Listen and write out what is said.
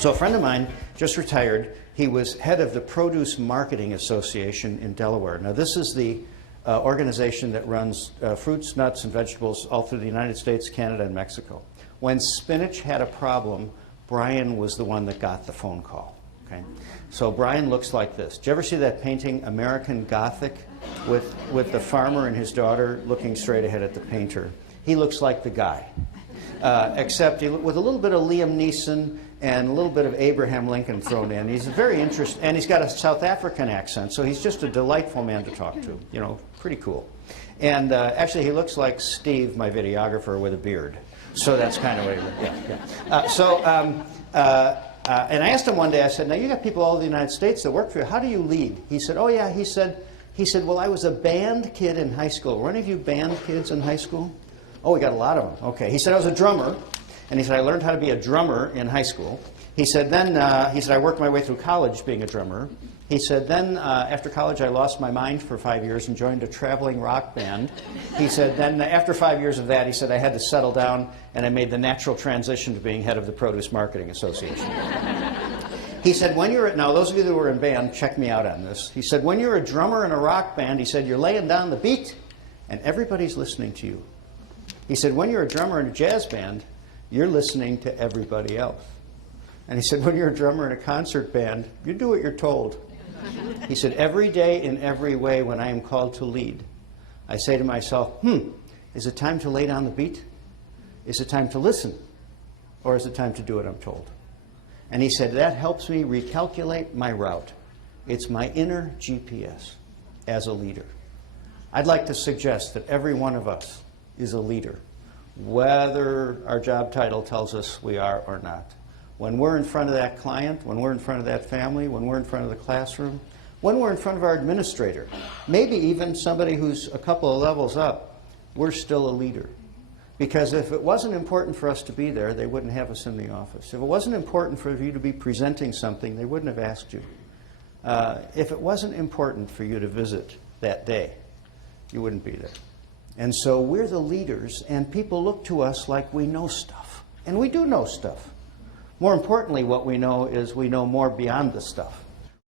So a friend of mine just retired. He was head of the Produce Marketing Association in Delaware. Now this is the organization that runs fruits, nuts, and vegetables all through the United States, Canada, and Mexico. When spinach had a problem, Brian was the one that got the phone call. Okay? So Brian looks like this. Did you ever see that painting, American Gothic, with the farmer and his daughter looking straight ahead at the painter? He looks like the guy, except with a little bit of Liam Neeson and a little bit of Abraham Lincoln thrown in. He's very interesting, and he's got a South African accent, so he's just a delightful man to talk to. You know, pretty cool. And actually, he looks like Steve, my videographer, with a beard. So that's kind of what he looks. Yeah. And I asked him one day. I said, "Now you got people all over the United States that work for you. How do you lead?" He said, "Oh yeah." He said, "Well, I was a band kid in high school. Were any of you band kids in high school?" "Oh, we got a lot of them." Okay. He said, "I was a drummer." And he said, "I learned how to be a drummer in high school." He said, I worked my way through college being a drummer. He said, then after college, I lost my mind for 5 years and joined a traveling rock band. He said, then after 5 years of that, he said, I had to settle down, and I made the natural transition to being head of the Produce Marketing Association." He said, now those of you that were in band, check me out on this. He said, when you're a drummer in a rock band, he said, you're laying down the beat, and everybody's listening to you. He said, when you're a drummer in a jazz band, you're listening to everybody else. And he said, when you're a drummer in a concert band, you do what you're told. He said, every day in every way when I am called to lead, I say to myself, is it time to lay down the beat? Is it time to listen? Or is it time to do what I'm told? And he said, that helps me recalculate my route. It's my inner GPS as a leader. I'd like to suggest that every one of us is a leader, whether our job title tells us we are or not. When we're in front of that client, when we're in front of that family, when we're in front of the classroom, when we're in front of our administrator, maybe even somebody who's a couple of levels up, we're still a leader. Because if it wasn't important for us to be there, they wouldn't have us in the office. If it wasn't important for you to be presenting something, they wouldn't have asked you. If it wasn't important for you to visit that day, you wouldn't be there. And so we're the leaders, and people look to us like we know stuff. And we do know stuff. More importantly, what we know is we know more beyond the stuff.